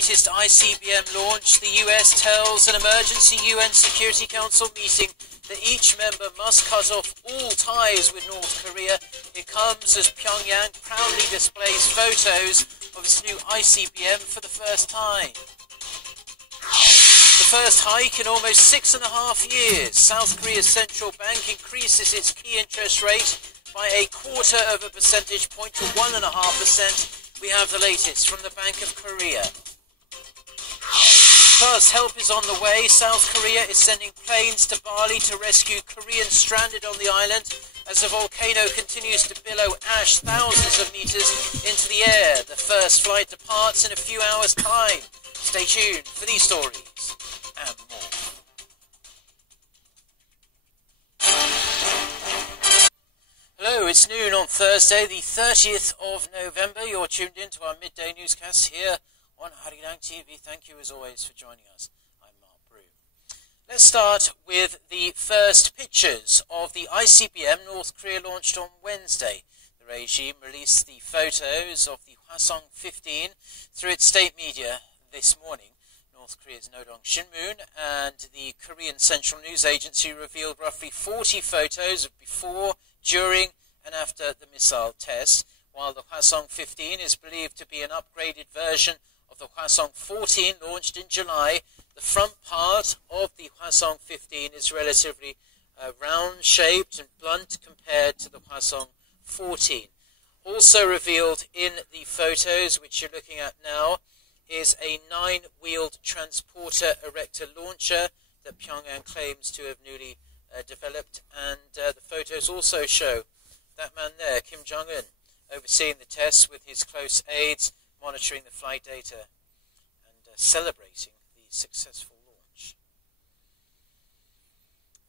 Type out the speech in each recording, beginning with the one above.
latest ICBM launch, the US tells an emergency UN Security Council meeting that each member must cut off all ties with North Korea. It comes as Pyongyang proudly displays photos of its new ICBM for the first time. The first hike in almost 6.5 years. South Korea's central bank increases its key interest rate by 0.25 percentage point to 1.5%. We have the latest from the Bank of Korea. Plus, help is on the way. South Korea is sending planes to Bali to rescue Koreans stranded on the island as the volcano continues to billow ash thousands of meters into the air. The first flight departs in a few hours' time. Stay tuned for these stories and more. Hello, it's noon on Thursday, the 30th of November. You're tuned in to our midday newscast here on Arirang TV. Thank you, as always, for joining us. I'm Mark Brew. Let's start with the first pictures of the ICBM North Korea launched on Wednesday. The regime released the photos of the Hwasong-15 through its state media this morning. North Korea's Nodong Shinmun and the Korean Central News Agency revealed roughly 40 photos of before, during and after the missile test, while the Hwasong-15 is believed to be an upgraded version of the Hwasong-14 launched in July. The front part of the Hwasong-15 is relatively round-shaped and blunt compared to the Hwasong-14. Also revealed in the photos, which you're looking at now, is a 9-wheeled transporter erector launcher that Pyongyang claims to have newly developed, and the photos also show that man there, Kim Jong-un, overseeing the tests with his close aides, monitoring the flight data and celebrating the successful launch.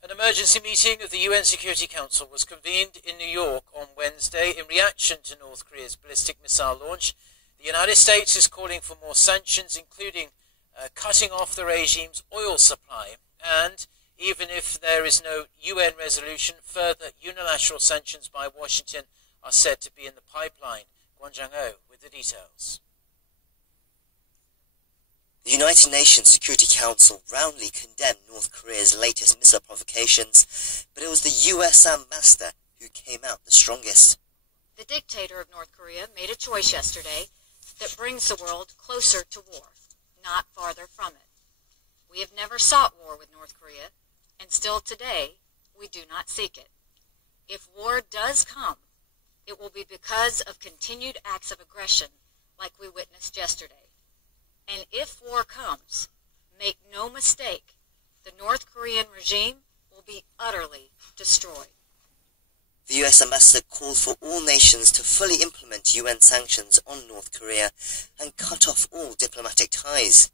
An emergency meeting of the UN Security Council was convened in New York on Wednesday in reaction to North Korea's ballistic missile launch. The United States is calling for more sanctions, including cutting off the regime's oil supply, and even if there is no UN resolution, further unilateral sanctions by Washington are said to be in the pipeline. Kwon Jang-ho with the details. The United Nations Security Council roundly condemned North Korea's latest missile provocations, but it was the US ambassador who came out the strongest. The dictator of North Korea made a choice yesterday that brings the world closer to war, not farther from it. We have never sought war with North Korea, and still today, we do not seek it. If war does come, it will be because of continued acts of aggression like we witnessed yesterday. And if war comes, make no mistake, the North Korean regime will be utterly destroyed. The US ambassador called for all nations to fully implement UN sanctions on North Korea and cut off all diplomatic ties.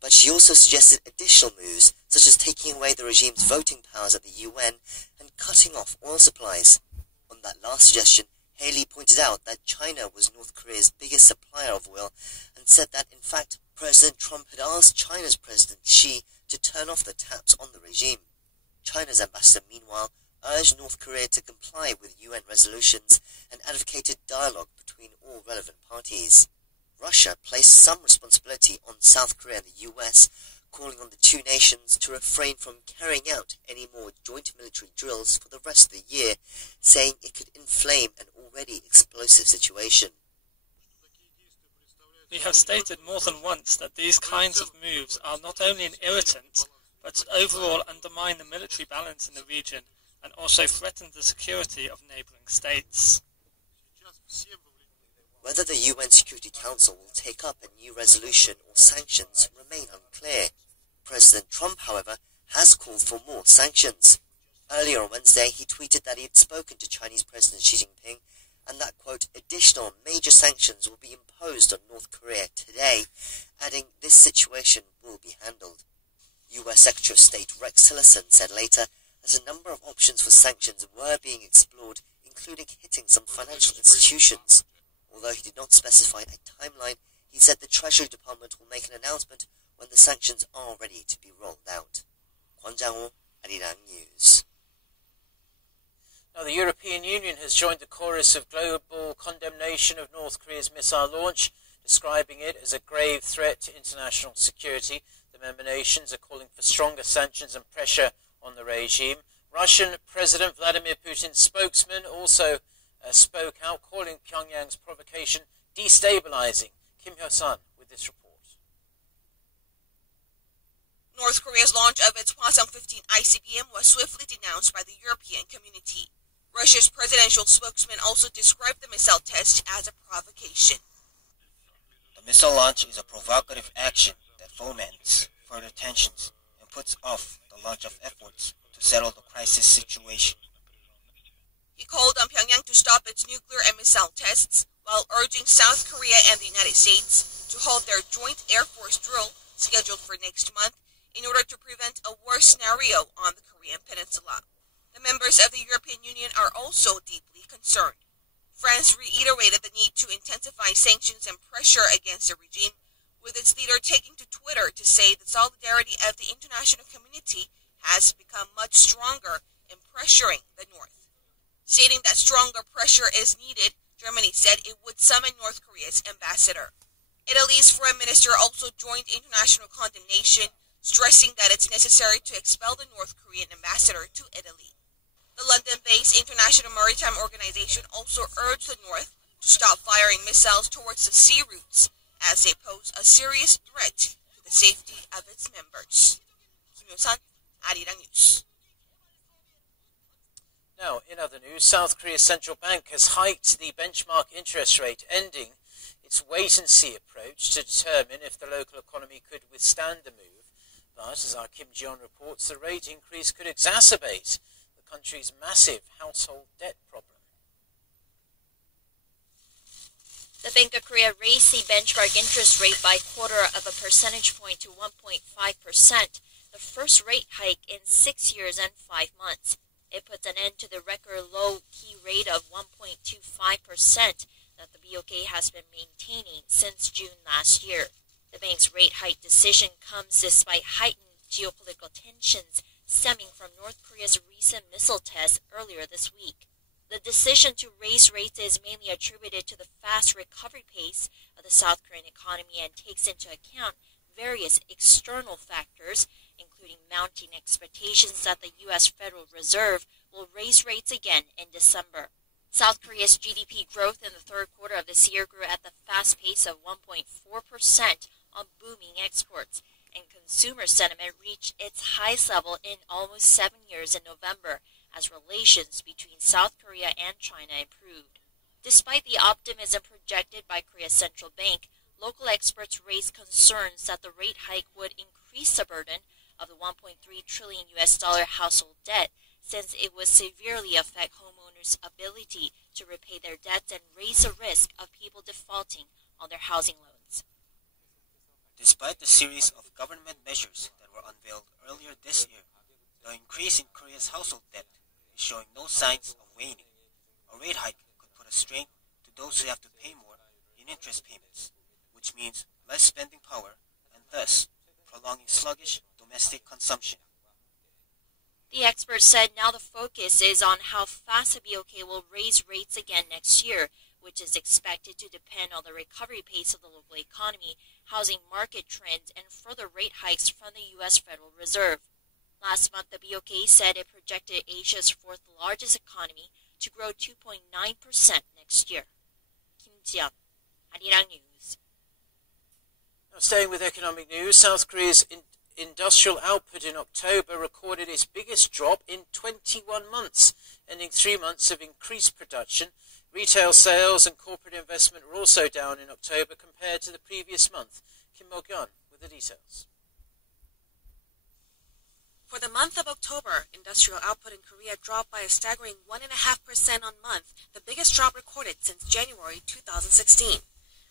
But she also suggested additional moves, such as taking away the regime's voting powers at the UN and cutting off oil supplies. On that last suggestion, Haley pointed out that China was North Korea's biggest supplier of oil and said that, in fact, President Trump had asked China's President Xi to turn off the taps on the regime. China's ambassador, meanwhile, urged North Korea to comply with UN resolutions and advocated dialogue between all relevant parties. Russia placed some responsibility on South Korea and the US, calling on the two nations to refrain from carrying out any more joint military drills for the rest of the year, saying it could inflame an already explosive situation. We have stated more than once that these kinds of moves are not only an irritant, but overall undermine the military balance in the region and also threaten the security of neighbouring states. Whether the UN Security Council will take up a new resolution or sanctions remain unclear. President Trump, however, has called for more sanctions. Earlier on Wednesday, he tweeted that he had spoken to Chinese President Xi Jinping and that, quote, additional major sanctions will be imposed on North Korea today, adding this situation will be handled. US Secretary of State Rex Tillerson said later that a number of options for sanctions were being explored, including hitting some financial institutions. Although he did not specify a timeline, he said the Treasury Department will make an announcement when the sanctions are ready to be rolled out. Kwon Jang-ho, Arirang News. Now, the European Union has joined the chorus of global condemnation of North Korea's missile launch, describing it as a grave threat to international security. The member nations are calling for stronger sanctions and pressure on the regime. Russian President Vladimir Putin's spokesman also spoke out, calling Pyongyang's provocation destabilizing. Kim Hyo-sun with this report. North Korea's launch of its Hwasong-15 ICBM was swiftly denounced by the European community. Russia's presidential spokesman also described the missile test as a provocation. The missile launch is a provocative action that foments further tensions and puts off the launch of efforts to settle the crisis situation. He called on Pyongyang to stop its nuclear and missile tests while urging South Korea and the United States to hold their joint Air Force drill scheduled for next month in order to prevent a worse scenario on the Korean peninsula. The members of the European Union are also deeply concerned. France reiterated the need to intensify sanctions and pressure against the regime, with its leader taking to Twitter to say the solidarity of the international community has become much stronger in pressuring the North. Stating that stronger pressure is needed, Germany said it would summon North Korea's ambassador. Italy's foreign minister also joined international condemnation, stressing that it's necessary to expel the North Korean ambassador to Italy. The London-based International Maritime Organization also urged the North to stop firing missiles towards the sea routes, as they pose a serious threat to the safety of its members. Kim Hyo-sun, Arirang News. Now, in other news, South Korea's central bank has hiked the benchmark interest rate, ending its wait-and-see approach to determine if the local economy could withstand the move. But, as our Kim Ji-yeon reports, the rate increase could exacerbate the country's massive household debt problem. The Bank of Korea raised the benchmark interest rate by 0.25 percentage point to 1.5%, the first rate hike in 6 years and 5 months. It puts an end to the record low key rate of 1.25% that the BOK has been maintaining since June last year. The bank's rate hike decision comes despite heightened geopolitical tensions stemming from North Korea's recent missile tests earlier this week. The decision to raise rates is mainly attributed to the fast recovery pace of the South Korean economy and takes into account various external factors, including mounting expectations that the U.S. Federal Reserve will raise rates again in December. South Korea's GDP growth in the third quarter of this year grew at the fast pace of 1.4% on booming exports, and consumer sentiment reached its highest level in almost 7 years in November as relations between South Korea and China improved. Despite the optimism projected by Korea's central bank, local experts raised concerns that the rate hike would increase the burden of the $1.3 trillion household debt, since it would severely affect homeowners' ability to repay their debts and raise the risk of people defaulting on their housing loans. Despite the series of government measures that were unveiled earlier this year, the increase in Korea's household debt is showing no signs of waning. A rate hike could put a strain to those who have to pay more in interest payments, which means less spending power and thus prolonging sluggish domestic consumption. The expert said now the focus is on how fast the BOK will raise rates again next year, which is expected to depend on the recovery pace of the local economy, housing market trends, and further rate hikes from the U.S. Federal Reserve. Last month, the BOK said it projected Asia's fourth largest economy to grow 2.9% next year. Kim Ji-yeon, Arirang News. Now, staying with economic news, South Korea's industrial output in October recorded its biggest drop in 21 months, ending 3 months of increased production. Retail sales and corporate investment were also down in October compared to the previous month. Kim Mo-kyun with the details. For the month of October, industrial output in Korea dropped by a staggering 1.5% on month, the biggest drop recorded since January 2016.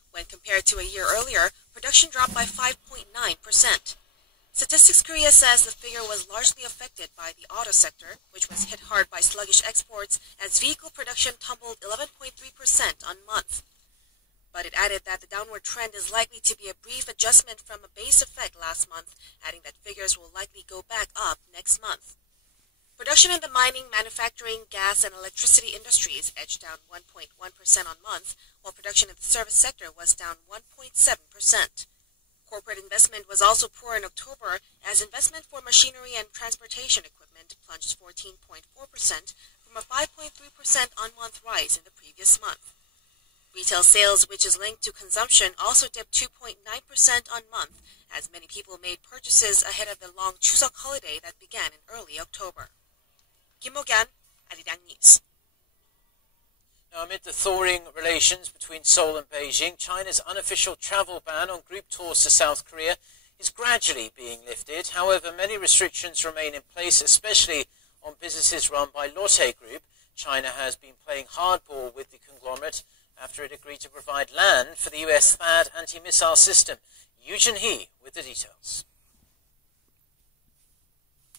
When compared to a year earlier, production dropped by 5.9%. Statistics Korea says the figure was largely affected by the auto sector, which was hit hard by sluggish exports as vehicle production tumbled 11.3% on month. But it added that the downward trend is likely to be a brief adjustment from a base effect last month, adding that figures will likely go back up next month. Production in the mining, manufacturing, gas, and electricity industries edged down 1.1% on month, while production in the service sector was down 1.7%. Corporate investment was also poor in October, as investment for machinery and transportation equipment plunged 14.4% from a 5.3% on-month rise in the previous month. Retail sales, which is linked to consumption, also dipped 2.9% on month, as many people made purchases ahead of the long Chuseok holiday that began in early October. Kim Mo-gyan, Arirang News. Now, amid the thawing relations between Seoul and Beijing, China's unofficial travel ban on group tours to South Korea is gradually being lifted. However, many restrictions remain in place, especially on businesses run by Lotte Group. China has been playing hardball with the conglomerate after it agreed to provide land for the US THAAD anti-missile system. Yoo Jun-hee with the details.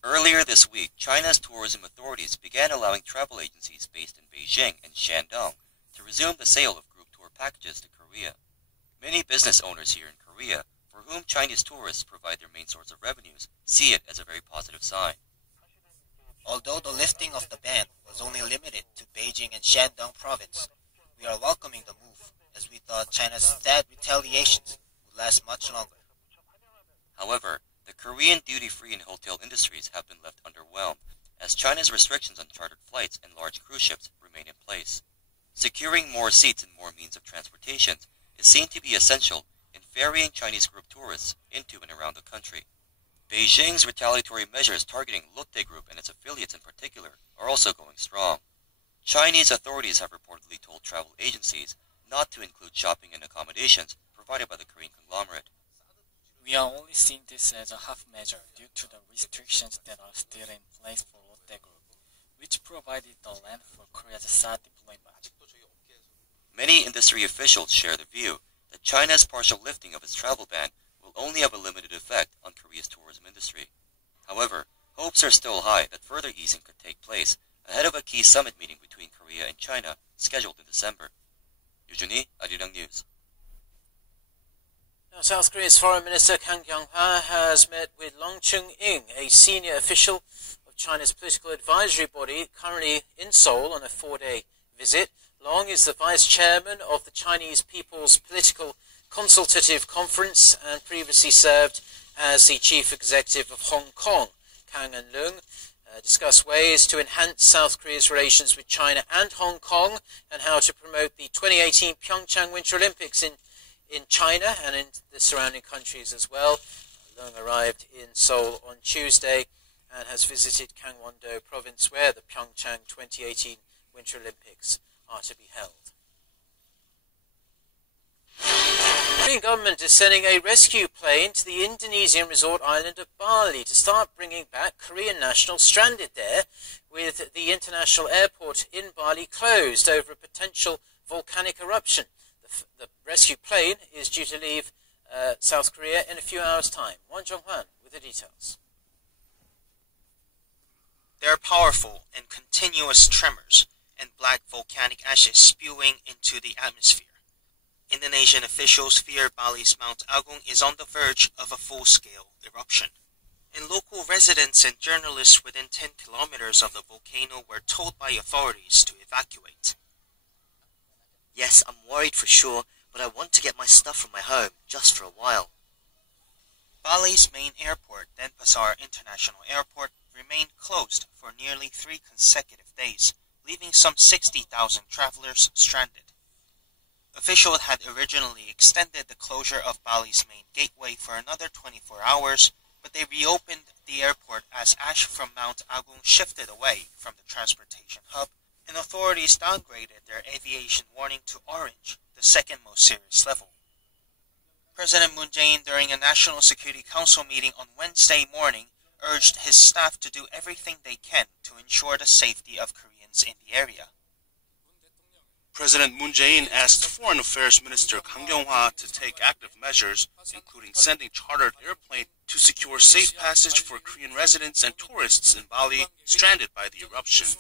Earlier this week, China's tourism authorities began allowing travel agencies based in Beijing and Shandong to resume the sale of group tour packages to Korea. Many business owners here in Korea, for whom Chinese tourists provide their main source of revenues, see it as a very positive sign. Although the lifting of the ban was only limited to Beijing and Shandong province, we are welcoming the move, as we thought China's THAAD retaliations would last much longer. However, the Korean duty-free and hotel industries have been left underwhelmed, as China's restrictions on chartered flights and large cruise ships remain in place. Securing more seats and more means of transportation is seen to be essential in ferrying Chinese group tourists into and around the country. Beijing's retaliatory measures targeting Lotte Group and its affiliates in particular are also going strong. Chinese authorities have reportedly told travel agencies not to include shopping and accommodations provided by the Korean conglomerate. We are only seeing this as a half measure due to the restrictions that are still in place for Lotte Group, which provided the land for Korea's THAAD deployment. Many industry officials share the view that China's partial lifting of its travel ban will only have a limited effect on Korea's tourism industry. However, hopes are still high that further easing could take place ahead of a key summit meeting between Korea and China scheduled in December. Yoo Jun-hee, Arirang News. Now, South Korea's Foreign Minister Kang Kyung-ha has met with Long Chung-ing, a senior official of China's political advisory body, currently in Seoul on a 4-day visit. Long is the vice chairman of the Chinese People's Political Consultative Conference and previously served as the chief executive of Hong Kong. Kang and Leung discuss ways to enhance South Korea's relations with China and Hong Kong and how to promote the 2018 Pyeongchang Winter Olympics in China and in the surrounding countries as well. Leung arrived in Seoul on Tuesday and has visited Gangwon-do province where the Pyeongchang 2018 Winter Olympics are to be held. The Korean government is sending a rescue plane to the Indonesian resort island of Bali to start bringing back Korean nationals stranded there, with the international airport in Bali closed over a potential volcanic eruption. The rescue plane is due to leave South Korea in a few hours' time. Won Jong-hwan with the details. There are powerful and continuous tremors and black volcanic ashes spewing into the atmosphere. Indonesian officials fear Bali's Mount Agung is on the verge of a full-scale eruption, and local residents and journalists within 10 kilometers of the volcano were told by authorities to evacuate. Yes, I'm worried for sure, but I want to get my stuff from my home, just for a while. Bali's main airport, Denpasar International Airport, remained closed for nearly 3 consecutive days, leaving some 60,000 travelers stranded. Officials had originally extended the closure of Bali's main gateway for another 24 hours, but they reopened the airport as ash from Mount Agung shifted away from the transportation hub, and authorities downgraded their aviation warning to orange, the second most serious level. President Moon Jae-in, during a National Security Council meeting on Wednesday morning, urged his staff to do everything they can to ensure the safety of Koreans in the area. President Moon Jae-in asked Foreign Affairs Minister Kang Kyung-ha to take active measures, including sending chartered airplanes to secure safe passage for Korean residents and tourists in Bali stranded by the eruption.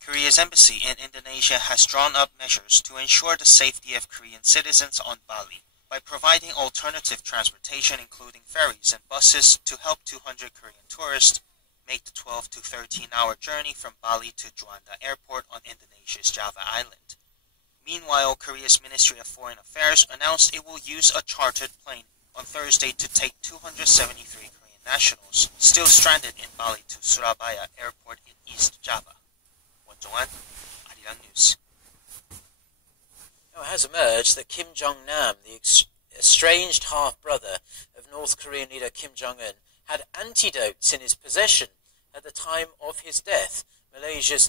Korea's embassy in Indonesia has drawn up measures to ensure the safety of Korean citizens on Bali by providing alternative transportation including ferries and buses to help 200 Korean tourists make the 12 to 13-hour journey from Bali to Juanda Airport on Indonesia's Java Island. Meanwhile, Korea's Ministry of Foreign Affairs announced it will use a chartered plane on Thursday to take 273 Korean nationals still stranded in Bali to Surabaya Airport in East Java. 원종환, 아리랑 뉴스. Now, it has emerged that Kim Jong-nam, the estranged half-brother of North Korean leader Kim Jong-un, had antidotes in his possession at the time of his death. Malaysia's